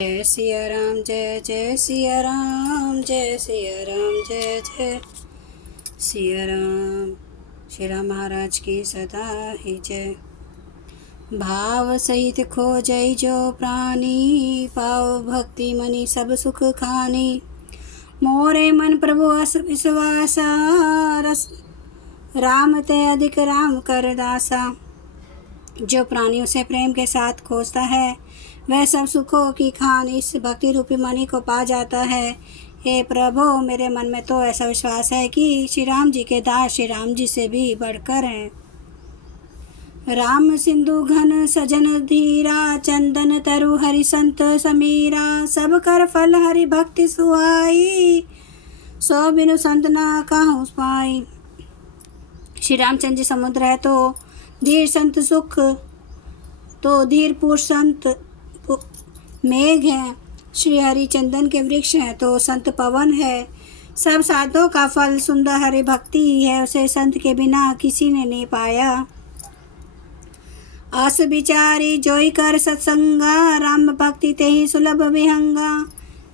जय सिया राम, जय जय सिया राम, जय सिया राम, जय जय सिया राम। श्री राम महाराज की सदा ही जय। भाव सहित खोजै जो प्राणी, पाओ भक्ति मनि सब सुख खानी। मोरे मन प्रभु अस विश्वासा, रस राम ते अधिक राम कर दासा। जो प्राणी उसे प्रेम के साथ खोजता है वह सब सुखों की खान इस भक्ति रूपी मणि को पा जाता है। हे प्रभु, मेरे मन में तो ऐसा विश्वास है कि श्री राम जी के दास श्री राम जी से भी बढ़कर हैं। राम सिंधु घन सजन धीरा, चंदन तरु हरि संत समीरा। सब कर फल हरि भक्ति सुहाई, सो बिनु संत ना कहूँ पाई। श्री रामचंद्र जी समुद्र है तो धीर संत सुख, तो धीर पुरुष संत मेघ है। श्री हरि चंदन के वृक्ष हैं तो संत पवन है। सब साधों का फल सुंदर हरि भक्ति है, उसे संत के बिना किसी ने नहीं पाया। अस विचारी जोई कर सत्संगा, राम भक्ति ते ही सुलभ विहंगा।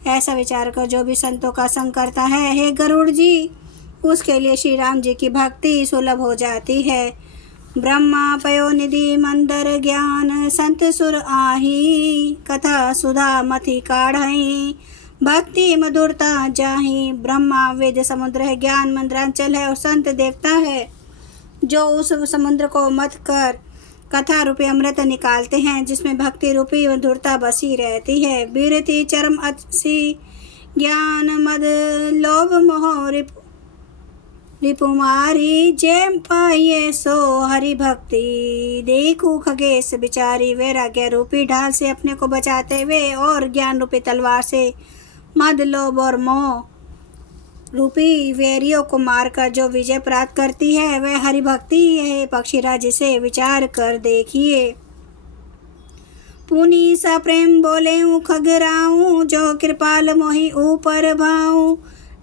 ऐसा विचार कर जो भी संतों का संग करता है, हे गरुड़ जी, उसके लिए श्री राम जी की भक्ति सुलभ हो जाती है। ब्रह्मा पयो निधि मंदर ज्ञान, संत सुर आही। कथा सुधा मथि काढ़ई, भक्ति मधुरता जाही। ब्रह्मा वेद समुद्र है, ज्ञान मंत्रांचल है और संत देवता है जो उस समुद्र को मथ कर कथा रूपी अमृत निकालते हैं, जिसमें भक्ति रूपी मधुरता बसी रहती है। बीरति चरम असी ज्ञान मद लोभ मोह रिपुमारी। जय पाइये सो हरि भक्ति, देखू खगेश बिचारी। वैराग्य रूपी ढाल से अपने को बचाते हुए और ज्ञान रूपी तलवार से मद लोभ और मोह रूपी वैरियों को मारकर जो विजय प्राप्त करती है वह हरि भक्ति है। पक्षीराज जिसे विचार कर देखिए। पुनि सा प्रेम बोले खगराऊं, जो कृपाल मोहि ऊपर भाऊं।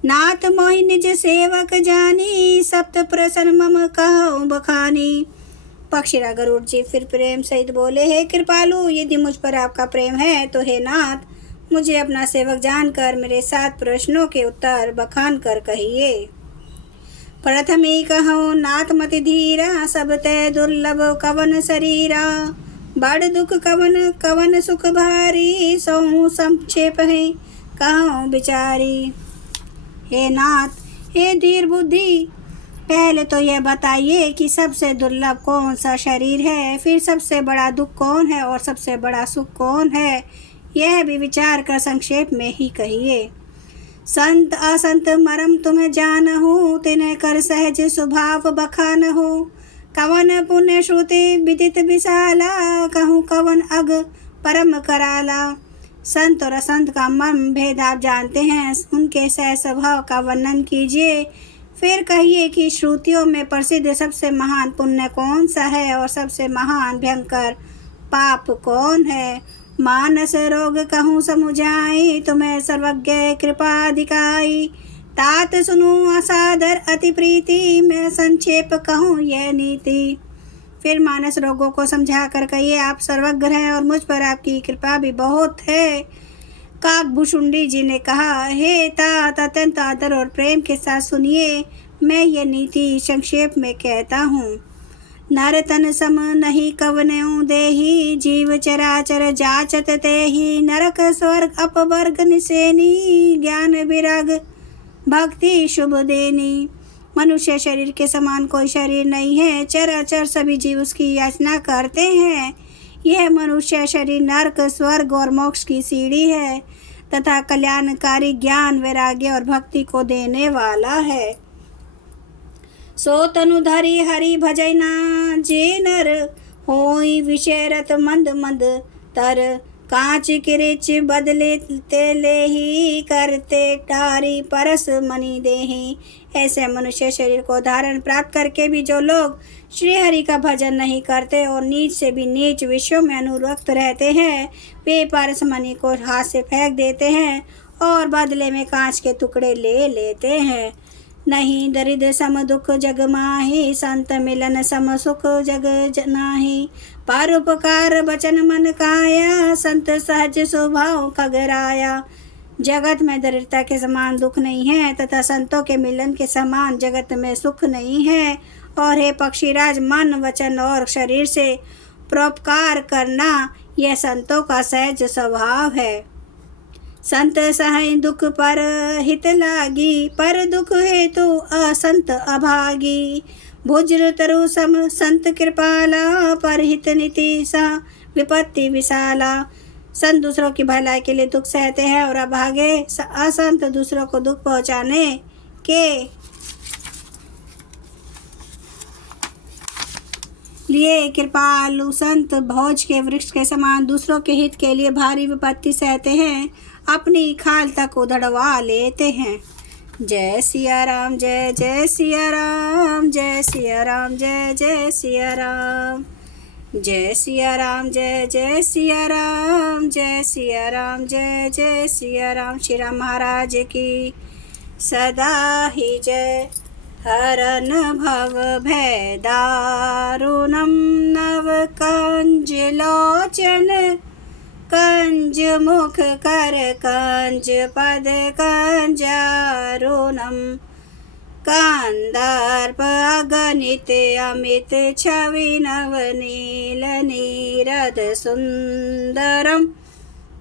नाथ मोहि निज सेवक जानी, सप्त प्रसन्न मम कहूँ बखानी। पक्षीराज गरुड़ जी फिर प्रेम सहित बोले, हे कृपालु, यदि मुझ पर आपका प्रेम है तो हे नाथ, मुझे अपना सेवक जानकर मेरे 7 प्रश्नों के उत्तर बखान कर कहिए। प्रथमी कहूँ नाथ मति धीरा, सब तय दुर्लभ कवन शरीरा। बड़ दुख कवन कवन सुख भारी, सोहू संक्षेप है कहूँ बिचारी। हे नाथ, हे धीर बुद्धि, पहले तो यह बताइए कि सबसे दुर्लभ कौन सा शरीर है, फिर सबसे बड़ा दुख कौन है और सबसे बड़ा सुख कौन है, यह भी विचार कर संक्षेप में ही कहिए। संत असंत मरम तुम जानहु, तिन्ह कर सहज स्वभाव बखानहु। कवन पुण्य श्रुति विदित विशाला, कहूँ कवन अग परम कराला। संत और असंत का मर्म भेद आप जानते हैं, उनके सह स्वभाव का वर्णन कीजिए। फिर कहिए कि श्रुतियों में प्रसिद्ध सबसे महान पुण्य कौन सा है और सबसे महान भयंकर पाप कौन है। मानस रोग कहूँ समुझाई, तुम्हें सर्वज्ञ कृपा दिखाई। तात सुनो असादर अति प्रीति, मैं संक्षेप कहूँ यह नीति। फिर मानस रोगों को समझा कर कहिए, आप सर्वज्ञ हैं और मुझ पर आपकी कृपा भी बहुत है। काकभूषुंडी जी ने कहा, हे तात, अत्यंत आदर और प्रेम के साथ सुनिए, मैं ये नीति संक्षेप में कहता हूँ। नर तन सम नहीं कवनेऊ देही, जीव चराचर जाचत तेहि। नरक स्वर्ग अपवर्ग निसेनी, ज्ञान विराग भक्ति शुभ देनी। मनुष्य शरीर के समान कोई शरीर नहीं है, चराचर सभी जीव उसकी याचना करते हैं। यह मनुष्य शरीर नरक स्वर्ग और मोक्ष की सीढ़ी है तथा कल्याणकारी ज्ञान वैराग्य और भक्ति को देने वाला है। सो तनुधारी हरि भजना, जे नर होई विषयरत मंद मंद तर। कांच किरिच बदले तेले ही, करते टारी परस मणि देही। ऐसे मनुष्य शरीर को धारण प्राप्त करके भी जो लोग श्री हरि का भजन नहीं करते और नीच से भी नीच विषयों में अनुरक्त रहते हैं, वे पारस मणि को हाथ से फेंक देते हैं और बदले में कांच के टुकड़े ले लेते हैं। नहीं दरिद्र सम दुख जग माही, संत मिलन सम सुख जग नाही। परोपकार वचन मन काया, संत सहज स्वभाव खगराया। जगत में दरिद्रता के समान दुख नहीं है तथा संतों के मिलन के समान जगत में सुख नहीं है। और हे पक्षीराज, मन वचन और शरीर से परोपकार करना यह संतों का सहज स्वभाव है। संत सहाय दुख पर हित लागी, पर दुख हेतु असंत अभागी। भुजर तरु सम संत कृपाला, पर हित नीति सा विपत्ति विशाला। संत दूसरों की भलाई के लिए दुख सहते हैं और अभागे असंत दूसरों को दुख पहुंचाने के लिए कृपालु संत भोज के वृक्ष के समान दूसरों के हित के लिए भारी विपत्ति सहते हैं, अपनी खाल तक उधड़वा लेते हैं। जय सिया राम, जय जय सिया राम, जय सिया राम, जय जय सिया राम, जय सिया राम, जय जय सिया राम, जय सिया राम, जय जय सिया राम। श्री राम महाराज की सदा ही जय। हरन भव भय दारुणम नव कंज लोचन, कंज मुख कर कंज पद कंजारुणम। कांदार्प अगणित अमित छवि नवनील नीरद सुंदरम।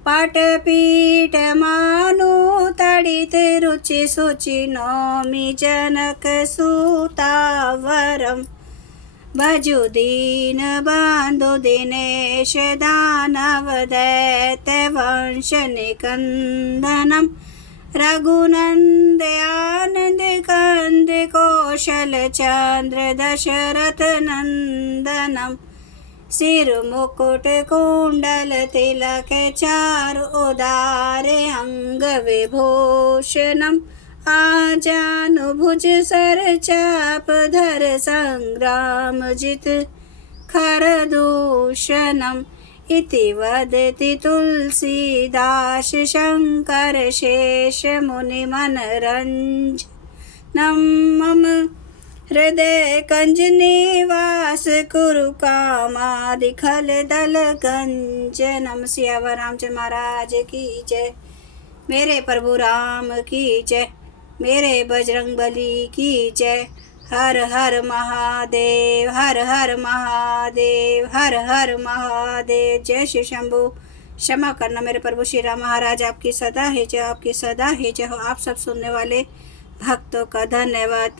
पटपीठ मानु तड़ित रुचि सुचि नौमि जनक सुतावरम। भजु दीन बंधु दिनेश दानव दैत्य वंश निकंदनम। रघुनंद आनंद कंद कौशल चंद्र दशरथ नंदनम। सिर मुकुट कुंडल तिलक चार उदार अंग विभूषणम। आजानुभुज सर चाप धर संग्राम जित खर दूषणम। इति वदति तुलसीदास शंकर शेष मुनि मनरंजनम। मम हृदय कंज निवास कुरु कामादि खल दल गंजनम। सियावर रामचंद्र महाराज की जय। मेरे प्रभु राम की जय। मेरे बजरंग बली की जय। हर हर महादेव, हर हर महादेव, हर हर महादेव। जय श्री शंभु। क्षमा करना मेरे प्रभु श्री राम महाराज, आपकी सदा है जय, आपकी सदा है जय हो। आप सब सुनने वाले भक्तों का धन्यवाद।